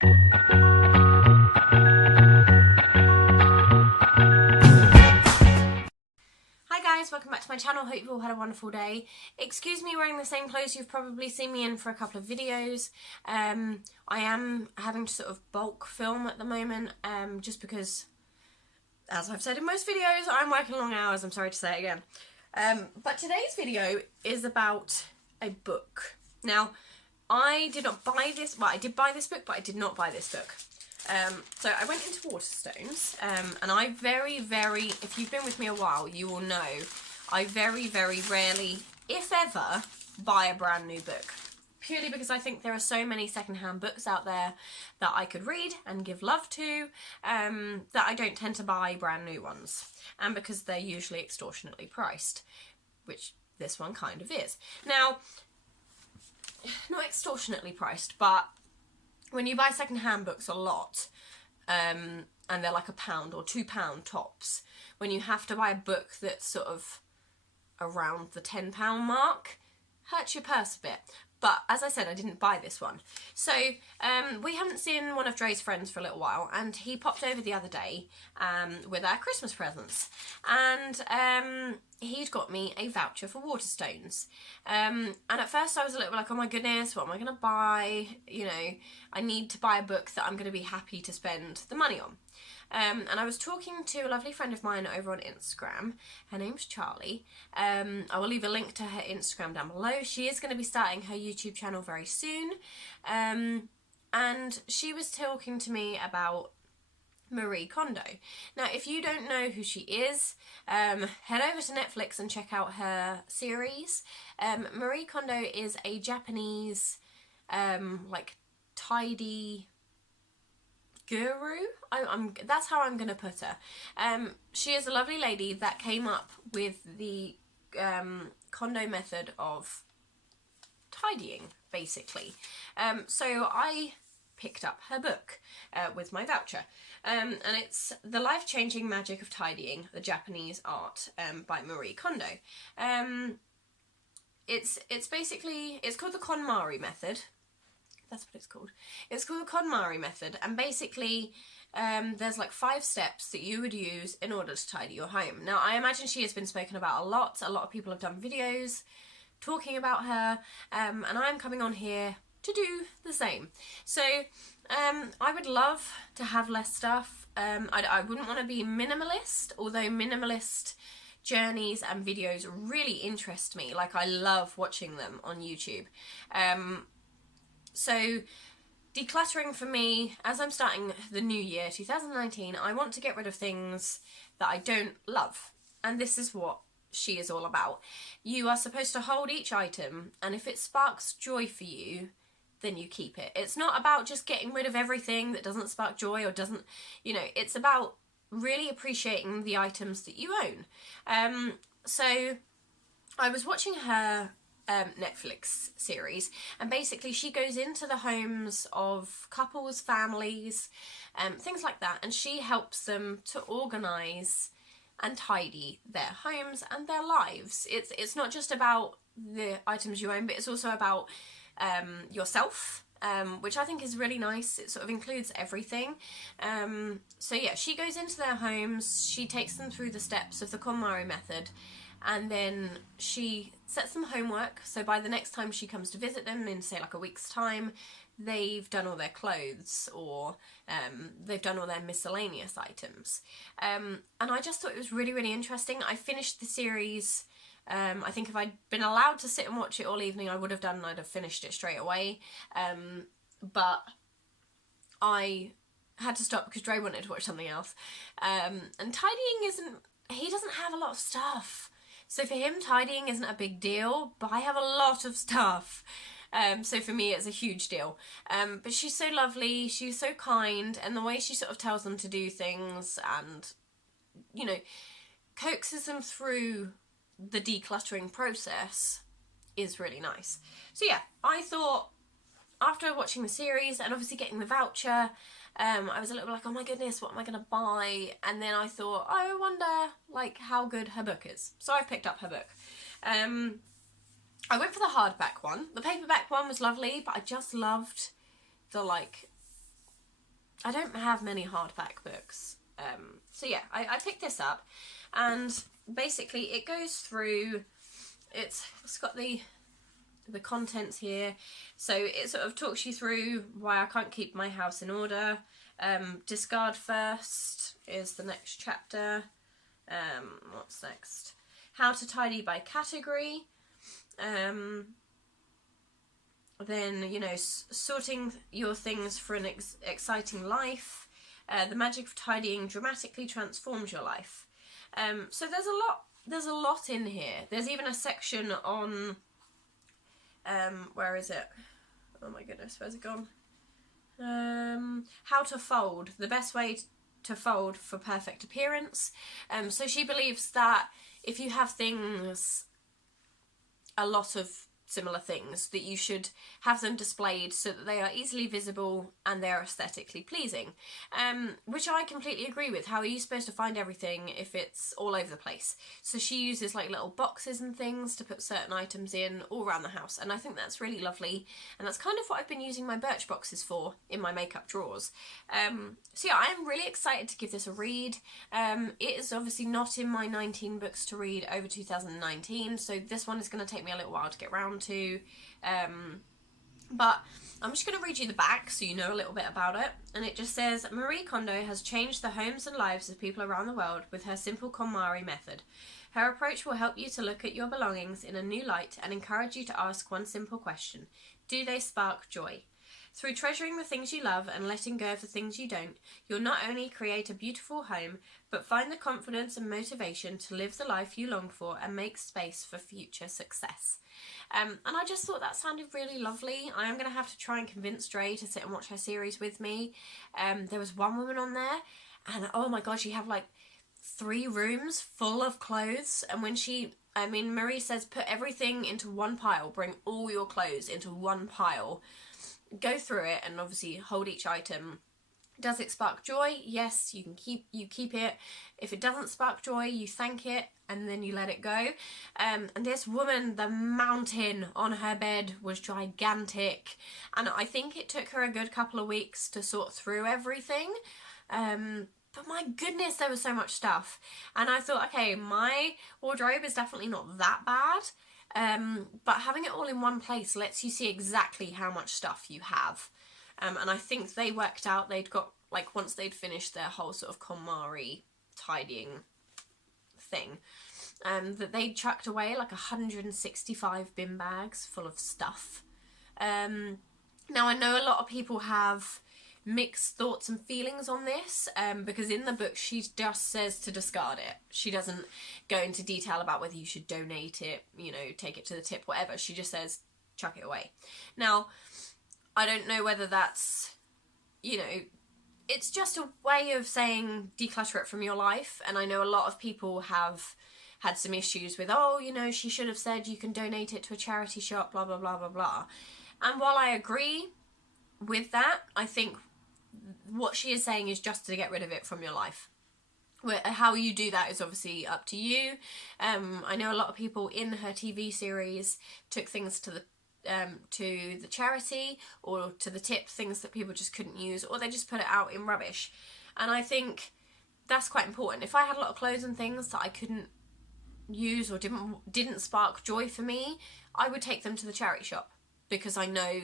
Hi guys, welcome back to my channel. Hope you've all had a wonderful day. Excuse me wearing the same clothes you've probably seen me in for a couple of videos. I am having to sort of bulk film at the moment, just because, as I've said in most videos, I'm working long hours. I'm sorry to say it again. But today's video is about a book. Now, I did not buy this, well, I did buy this book, but I did not buy this book. So I went into Waterstones, and I very, if you've been with me a while, you will know I very rarely, if ever, buy a brand new book. Purely because I think there are so many secondhand books out there that I could read and give love to, that I don't tend to buy brand new ones. And because they're usually extortionately priced, which this one kind of is. Now, not extortionately priced, but when you buy second-hand books a lot, and they're like £1 or £2 tops, when you have to buy a book that's sort of around the £10 mark, hurts your purse a bit. But as I said, I didn't buy this one. So we haven't seen one of Dre's friends for a little while, and he popped over the other day with our Christmas presents. And he'd got me a voucher for Waterstones. And at first I was a little bit like, oh my goodness, what am I going to buy? You know, I need to buy a book that I'm going to be happy to spend the money on. And I was talking to a lovely friend of mine over on Instagram. Her name's Charlie. I will leave a link to her Instagram down below. She is going to be starting her YouTube channel very soon. And she was talking to me about Marie Kondo. Now, if you don't know who she is, head over to Netflix and check out her series. Marie Kondo is a Japanese, like, tidy guru. That's how I'm gonna put her. She is a lovely lady that came up with the Kondo method of tidying, basically. So I picked up her book with my voucher, and it's The Life-Changing Magic of Tidying, the Japanese Art, by Marie Kondo. It's basically, it's called the KonMari method. That's what it's called. It's called the KonMari method, and basically there's like 5 steps that you would use in order to tidy your home. Now, I imagine she has been spoken about a lot. A lot of people have done videos talking about her, and I'm coming on here to do the same. So I would love to have less stuff. I wouldn't want to be minimalist, although minimalist journeys and videos really interest me. Like, I love watching them on YouTube. So decluttering for me, as I'm starting the new year, 2019, I want to get rid of things that I don't love. And this is what she is all about. You are supposed to hold each item, and if it sparks joy for you, then you keep it. It's not about just getting rid of everything that doesn't spark joy or doesn't, you know, it's about really appreciating the items that you own. So I was watching her Netflix series, and basically she goes into the homes of couples, families, things like that, and she helps them to organise and tidy their homes and their lives. It's not just about the items you own, but it's also about yourself, which I think is really nice. It sort of includes everything. So yeah, she goes into their homes, she takes them through the steps of the KonMari method, and then she sets them homework, so by the next time she comes to visit them in, say, like a week's time, they've done all their clothes, or they've done all their miscellaneous items. And I just thought it was really interesting. I finished the series. I think if I'd been allowed to sit and watch it all evening, I would have done, and I'd have finished it straight away. But I had to stop because Dre wanted to watch something else. And tidying he doesn't have a lot of stuff. So for him, tidying isn't a big deal, but I have a lot of stuff. So for me, it's a huge deal. But she's so lovely, she's so kind, and the way she sort of tells them to do things and, you know, coaxes them through the decluttering process is really nice. So yeah, I thought, after watching the series and obviously getting the voucher, I was a little like, oh my goodness, what am I going to buy? And then I thought, I wonder, like, how good her book is. So I've picked up her book. I went for the hardback one. The paperback one was lovely, but I just loved the, like, I don't have many hardback books. So yeah, I picked this up, and basically it goes through, it's got the contents here. So it sort of talks you through why I can't keep my house in order. Discard first is the next chapter. What's next? How to tidy by category. Then, you know, sorting your things for an exciting life. The magic of tidying dramatically transforms your life. So there's a lot in here. There's even a section on, where is it? Oh my goodness, where's it gone? How to fold, the best way to fold for perfect appearance. So she believes that if you have things, a lot of similar things, that you should have them displayed so that they are easily visible and they're aesthetically pleasing, which I completely agree with. How are you supposed to find everything if it's all over the place? So she uses like little boxes and things to put certain items in all around the house, and I think that's really lovely, and that's kind of what I've been using my Birch boxes for in my makeup drawers. So yeah, I am really excited to give this a read. It is obviously not in my 19 books to read over 2019, so this one is going to take me a little while to get round to, but I'm just going to read you the back so you know a little bit about it. And it just says, Marie Kondo has changed the homes and lives of people around the world with her simple KonMari method. Her approach will help you to look at your belongings in a new light and encourage you to ask one simple question: do they spark joy? Through treasuring the things you love and letting go of the things you don't, you'll not only create a beautiful home, but find the confidence and motivation to live the life you long for and make space for future success. And I just thought that sounded really lovely. I am going to have to try and convince Dre to sit and watch her series with me. There was one woman on there, and oh my god, she had like 3 rooms full of clothes. And when Marie says put everything into one pile, bring all your clothes into one pile, go through it and obviously hold each item. Does it spark joy? Yes, you keep it. If it doesn't spark joy, you thank it and then you let it go. And this woman, the mountain on her bed was gigantic, and I think it took her a good couple of weeks to sort through everything. But my goodness, there was so much stuff, and I thought, okay, my wardrobe is definitely not that bad, but having it all in one place lets you see exactly how much stuff you have. And I think they worked out, they'd got, like, once they'd finished their whole sort of KonMari tidying thing, that they'd chucked away like 165 bin bags full of stuff. Now, I know a lot of people have mixed thoughts and feelings on this, because in the book she just says to discard it. She doesn't go into detail about whether you should donate it, you know, take it to the tip, whatever. She just says chuck it away. Now, I don't know whether that's, you know, it's just a way of saying declutter it from your life, and I know a lot of people have had some issues with, oh, you know, she should have said you can donate it to a charity shop, blah, blah, blah, blah, blah. And while I agree with that, I think what she is saying is just to get rid of it from your life. How you do that is obviously up to you. I know a lot of people in her TV series took things to the charity or to the tip, things that people just couldn't use, or they just put it out in rubbish. And I think that's quite important. If I had a lot of clothes and things that I couldn't use or didn't spark joy for me, I would take them to the charity shop, because I know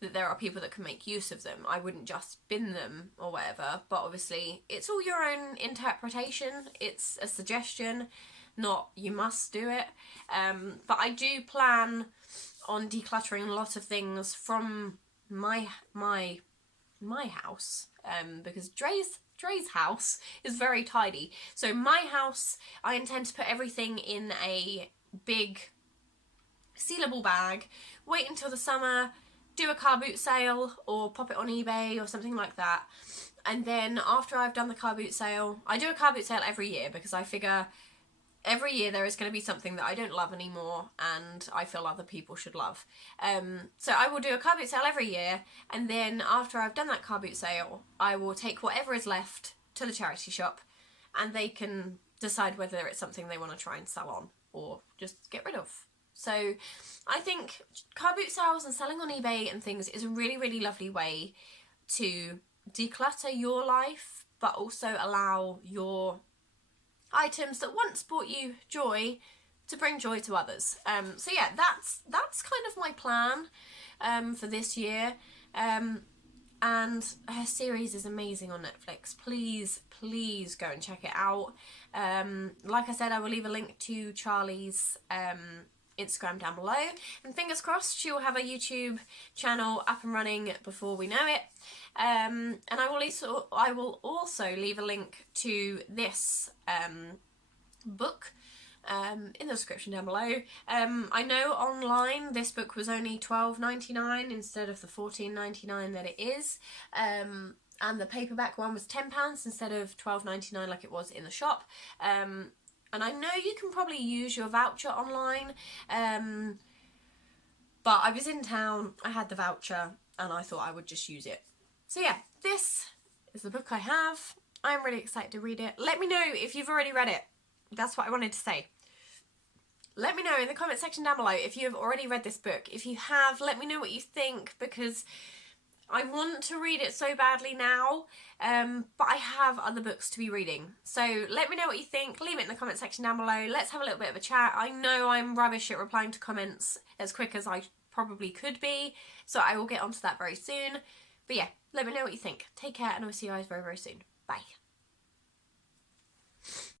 that there are people that can make use of them. I wouldn't just bin them or whatever, but obviously it's all your own interpretation. It's a suggestion, not you must do it. But I do plan on decluttering a lot of things from my house, because Dre's house is very tidy. So my house, I intend to put everything in a big sealable bag, wait until the summer, do a car boot sale or pop it on eBay or something like that. And then after I've done the car boot sale, I do a car boot sale every year because I figure every year there is going to be something that I don't love anymore and I feel other people should love. So I will do a car boot sale every year, and then after I've done that car boot sale, I will take whatever is left to the charity shop and they can decide whether it's something they want to try and sell on or just get rid of. So I think car boot sales and selling on eBay and things is a really, really lovely way to declutter your life, but also allow your items that once brought you joy to bring joy to others. So yeah, that's kind of my plan for this year. And her series is amazing on Netflix. Please go and check it out. Like I said, I will leave a link to Charlie's Instagram down below, and fingers crossed she will have a YouTube channel up and running before we know it. And I will also leave a link to this book in the description down below. I know online this book was only $12.99 instead of the $14.99 that it is, and the paperback one was £10 instead of $12.99 like it was in the shop. And I know you can probably use your voucher online, but I was in town, I had the voucher, and I thought I would just use it. So yeah, this is the book I have. I'm really excited to read it. Let me know if you've already read it. That's what I wanted to say. Let me know in the comment section down below if you have already read this book. If you have, let me know what you think, because I want to read it so badly now, but I have other books to be reading. So let me know what you think. Leave it in the comment section down below. Let's have a little bit of a chat. I know I'm rubbish at replying to comments as quick as I probably could be, so I will get onto that very soon. But yeah, let me know what you think. Take care, and I'll see you guys very, very soon. Bye.